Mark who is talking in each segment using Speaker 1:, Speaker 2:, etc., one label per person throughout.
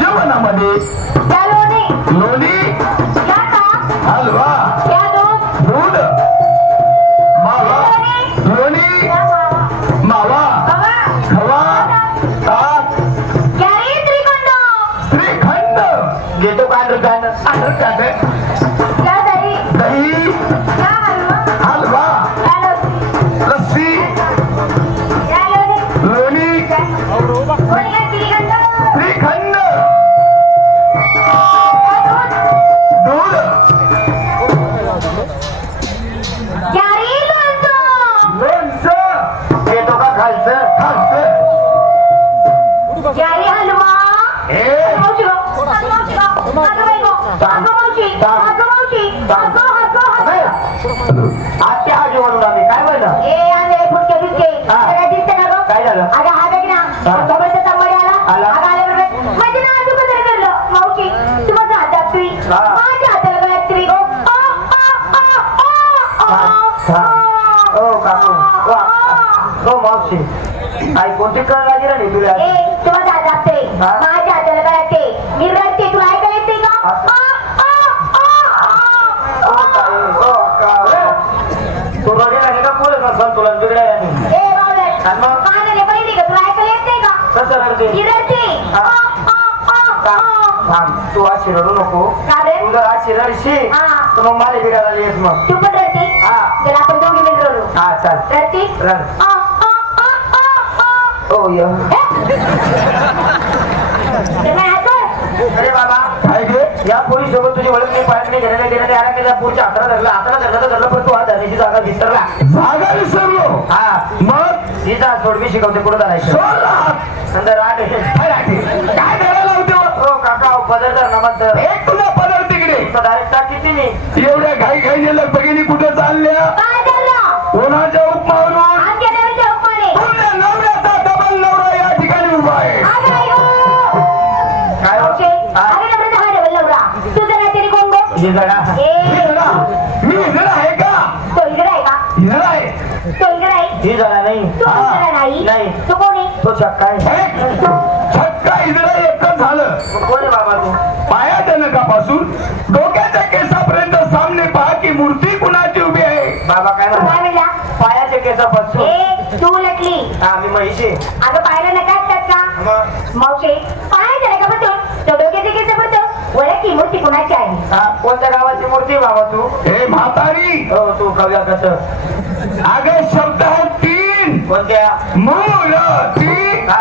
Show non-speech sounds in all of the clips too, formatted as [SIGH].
Speaker 1: त्या लोणी.
Speaker 2: हलवा.
Speaker 1: दूध.
Speaker 2: मावा. लोणी.
Speaker 1: या मावा.
Speaker 2: मावा.
Speaker 1: खवा.
Speaker 2: खवा ताक. श्रीखंड घेतो का अंडरखंड अंडरखंड
Speaker 1: या दही. हलवा. लस्सी. लोणी.
Speaker 2: आजच्या हा जेवण आम्ही काय म्हणलं
Speaker 1: ए, आंधळे, फुटके, बिटके. सगळं दिसतं ना गं?
Speaker 2: काय झालं?
Speaker 1: अगं, बघ ना. कमळचा तांबडी आला.
Speaker 2: आला.
Speaker 1: अगं, आल्याबरोबर, माझे ना आजू कसं धरलं? मावशी, तू. माझ्या हाताला गळ्यात गं.
Speaker 2: ओ काकू ओ आई कोणती कळ लागली ना तुला
Speaker 1: ए, तू माझ्या हाताला गळ्यात ते. मी रडते, तुला ऐकायला येते का? आ,
Speaker 2: असं.
Speaker 1: आ, आ, आ,
Speaker 2: ओ
Speaker 1: आ.
Speaker 2: ताई, ओ अक्का, ए. तू रडी नाही का पुढे संतुलन बिघडायला नाही
Speaker 1: ए, बावळट.
Speaker 2: आणि मग?
Speaker 1: कानाने बहिणी का? तुला ऐकायला येत नाही का?
Speaker 2: कसं रडते
Speaker 1: मी रडते.
Speaker 2: हा.
Speaker 1: आ, आ, आ,
Speaker 2: थांब
Speaker 1: आ.
Speaker 2: थांब. तू अशी रडू नको
Speaker 1: का रे?
Speaker 2: तू जर अशी रडशी
Speaker 1: हा.
Speaker 2: तर मग मला बिघडायला येस मग.
Speaker 1: तू पण रडते?
Speaker 2: हा.
Speaker 1: आपण दोघी मिळून रडू.
Speaker 2: हा चाल.
Speaker 1: रडते?
Speaker 2: रड.
Speaker 1: आ, आ, आ, आ, आ.
Speaker 2: ओ य.
Speaker 1: ते नाही हसत?
Speaker 2: अरे बाबा काय गे या पोरी सोबत तुझी ओळख नाही पाळत नाही. घेणं नाही देणं नाही आला पोरीच्या हाताला धरला. हाताला धरला तर धरलं पण तू हा धरण्याची जागा विसरला.
Speaker 3: जागा विसरलो.
Speaker 2: हा.
Speaker 3: मग?
Speaker 2: तिचा सोड मी शिकवते. पुढे धरायचं?
Speaker 3: सोडला
Speaker 2: नंतर आठ.
Speaker 3: काय करायला होते
Speaker 2: हो काका पदर धर.
Speaker 3: एक
Speaker 2: डायरेक्ट टाक मी
Speaker 3: एवढ्या घाई घाई लगबगिनी कुठे चालल्या? कोणाच्या उपमावरून नवऱ्याचा डबल नवरा या ठिकाणी उभा आहे
Speaker 2: हो? हा.
Speaker 3: मी हिजडा आहे का
Speaker 1: तो इकडे आहे का?
Speaker 3: हिजडा आहे
Speaker 1: तो इकडे आहे?
Speaker 2: हे जरा नाही
Speaker 1: तू
Speaker 3: हा.
Speaker 1: इकडे नाही?
Speaker 2: नाही.
Speaker 1: तू कोण आहे?
Speaker 2: तो छक्का आहे
Speaker 3: हे? छक्का हिजडा एकच झालं
Speaker 2: कोण आहे बाबा तू
Speaker 3: पायाच्या नखापासून डोक्याच्या केसापर्यंत सामने पहा की मूर्ती कुणाची उभी आहे?
Speaker 2: बाबा काय म्हणतो?
Speaker 1: म्हणला?
Speaker 2: पायाचे केसापासून.
Speaker 1: ए, तू उलटली.
Speaker 2: हा मी म्हैशी. आहे.
Speaker 1: अगं पाहायला नका असतात का?
Speaker 2: मग?
Speaker 1: मावशे पाय झाले का बसून तो डोक्याचे केस बसून ओळख की मूर्ती कुणाची आहे?
Speaker 2: हा कोणत्या गावाची मूर्ती आहे बाबा तू?
Speaker 3: हे म्हातारी.
Speaker 2: हो तू कव्या कसं?
Speaker 3: अगे शब्द आहेत तीन.
Speaker 2: कोणत्या?
Speaker 3: मूर्ती
Speaker 2: हा.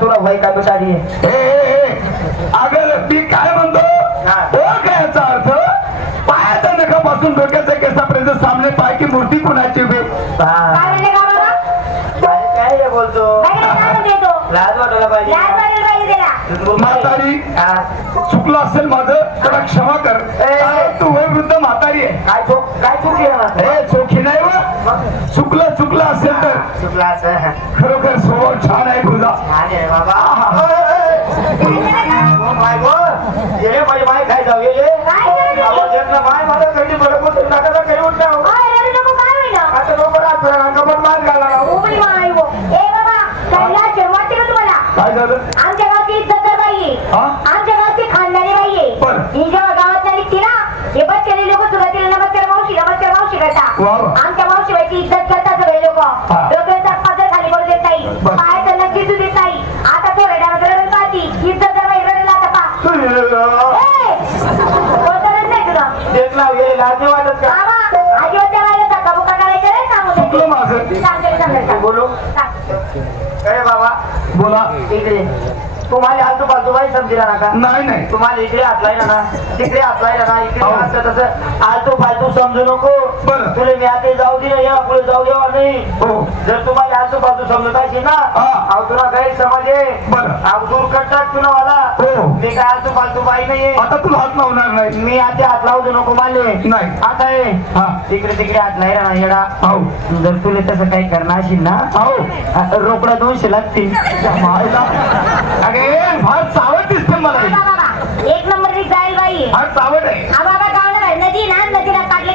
Speaker 3: तुला
Speaker 2: वय काय साडी आहे
Speaker 3: ए, ए, ए. अगं मी काय म्हणतो?
Speaker 2: हा.
Speaker 3: ओळख याचा अर्थ पायाच्या नखापासून डोक्याच्या केसापर्यंत सामने पाय की मूर्ती कुणाची उभी
Speaker 2: हा.
Speaker 1: काय का
Speaker 2: बोलतो? लाज वाटायला पाहिजे.
Speaker 3: म्हातारी. चुकलं असेल माझं त्याला क्षमा कर. तू वय वृद्ध म्हातारी आहे.
Speaker 2: काय चूक काय चूक आहे ना
Speaker 3: ए चोखी नाही व. चुकलं चुकलं असेल तर.
Speaker 2: चुकला असं
Speaker 3: खरोखर स्वभाव छान आहे तुझा.
Speaker 2: छान आहे रे बाबा ओ माय गॉड माझी माय जाऊ
Speaker 1: काय झालं?
Speaker 2: आवाज येत ना माय कधी बरं काही उठला? आता मार घाला.
Speaker 1: माय. ए बाबा, तुम्हाला?
Speaker 3: काय झालं
Speaker 1: आमच्या गावची इज्जतदार बाई आहे.
Speaker 3: हा?
Speaker 1: आमच्या गावची खानदानी बाई आहे.
Speaker 3: बरं.
Speaker 1: ही जेव्हा गावात निघते ना हे बच्चेले लोक सुरुवातीला नमस्कार मावशी नमस्कार मावशी. आमच्या मावशी बाईची इज्जत करतात सगळे लोक. डोक्याचा पदर खाली पडू देत नाही. पायाचं नक्की देत नाही आता थोड्या डावात रडून पाहती इज्जतदार बाई रडेल आता पा ए! कोणतं रड नाही तुला बाबा आजीवरच्या बाईला धक्का बुक्का करायचं रे सांगू दे.
Speaker 3: चुकलं माझं
Speaker 1: सांग तरी सांग तरी सांग.
Speaker 2: बोलू. अरे बाबा
Speaker 3: बोला
Speaker 2: इकडे तुम्हाला आलतू बाजू बाई समजिला ना का
Speaker 3: नाही नाही.
Speaker 2: तुम्हाला इकडे हात लायला ना तिकडे हात लायला ना इकडे
Speaker 3: हो.
Speaker 2: असं तसं आलतू फालतू समजू नको.
Speaker 3: बरं.
Speaker 2: तुला मी आता जाऊ दिलं या पुढे जाऊ देवा नाही
Speaker 3: हो.
Speaker 2: जर तुम्हाला आजूबाजू समजत असेल ना
Speaker 3: हा.
Speaker 2: अहो तुला गैरसमज आहे.
Speaker 3: बरं.
Speaker 2: अहो दूर तुला मला
Speaker 3: हो.
Speaker 2: मी काय आजू फालतू बाई नाहीये.
Speaker 3: आता तुला हात लावणार नाही.
Speaker 2: मी आता हात लावू नको मानले.
Speaker 3: नाही.
Speaker 2: आता आहे.
Speaker 3: हा.
Speaker 2: तिकडे तिकडे हात नाही राहणार येडा.
Speaker 3: हो.
Speaker 2: जर तुला तसं काही करणार असेल ना
Speaker 3: हो.
Speaker 2: रोकडा दोनशे लागतील. [LAUGHS]
Speaker 3: मायला. फार सावध दिसते मला ही.
Speaker 1: बाबा एक नंबर री जाईल बाई.
Speaker 3: आहे.
Speaker 1: हा बाबा गावला बाई नदी ना? नदीला काढले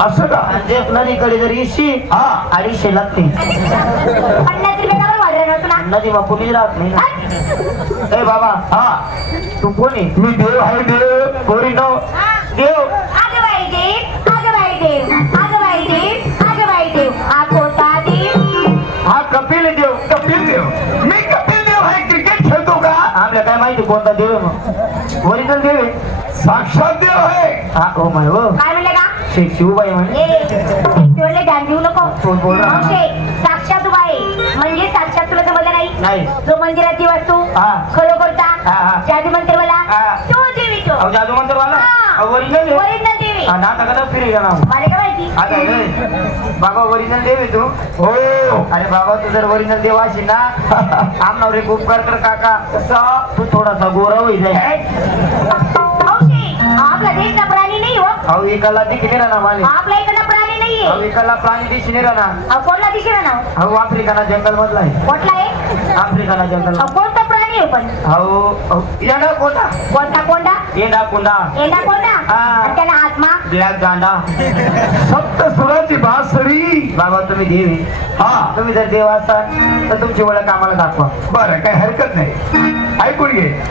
Speaker 3: असं का?
Speaker 2: म्हणजे नदीकडे जर येशी
Speaker 3: हा.
Speaker 2: अडीचशे लागतील
Speaker 1: पन्नास रुपये का वाढलं नव्हतं ना
Speaker 2: नदी मग कुणीच राहत नाही ना. ए बाबा
Speaker 3: हा.
Speaker 2: तू कोणी
Speaker 3: मी देव आहे देव.
Speaker 2: पोरी नो
Speaker 1: हा.
Speaker 2: देव.
Speaker 1: कोणता देव
Speaker 3: आहे
Speaker 2: मग? ओरिजिनल देव आहे?
Speaker 3: साक्षात देव आहे.
Speaker 2: हा हो माय हो
Speaker 1: काय म्हणले का?
Speaker 2: शेख शिवबाई म्हणे.
Speaker 1: तेवढे ध्यान देऊ नको.
Speaker 2: कोण बोल रहा?
Speaker 1: मावशे, साक्षात उभा आहे. म्हणजे साक्षात तुला समजलं नाही?
Speaker 2: नाही.
Speaker 1: जो मंदिराची वस्तू
Speaker 2: हा.
Speaker 1: खरोखरचा
Speaker 2: हा, हा.
Speaker 1: जादू मंत्र मला
Speaker 2: हा.
Speaker 1: तो देवी तो.
Speaker 2: अहो जादू मंत्र वाला
Speaker 1: हा.
Speaker 2: आता बाबा ओरिजिनल देव आहे तू.
Speaker 3: हो.
Speaker 2: अरे बाबा तू जर ओरिजिनल देव असेल ना [LAUGHS] आमनावर रे खूप कर काका. कसा तू थोडासा गोरा होई जाय.
Speaker 1: मावशे, आपला देश ना प्राणी नाही हो.
Speaker 2: अहो एकाला
Speaker 1: आपला इकडला प्राणी
Speaker 2: अहो एकाला प्राणी
Speaker 1: कोणला ना
Speaker 2: अहो आफ्रिकाना जंगल मधला आहे? आफ्रिकाना जंगल
Speaker 1: कोणता पण.
Speaker 2: येडा
Speaker 1: कोंडा.
Speaker 2: येडा कोंडा.
Speaker 1: कोंडा?
Speaker 2: हा.
Speaker 1: आणि त्याला आत्मा?
Speaker 2: ब्लॅक गांडा.
Speaker 3: सप्त सुराची बासरी.
Speaker 2: बाबा तुम्ही देव. आहे.
Speaker 3: हा.
Speaker 2: तुम्ही जर देव असाल तर तुमची ओळख आम्हाला दाखवा.
Speaker 3: बरं काही हरकत नाही. ऐकून घे.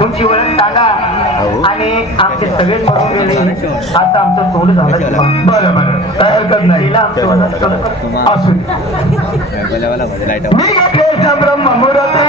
Speaker 2: तुमची ओळख सांगा. आणि आमचे सगळे मरून गेले आता आमचं तोंड झालं.
Speaker 3: बरं बरं. काही हरकत नाही. असू मी कृष्ण ब्रह्ममूर्ती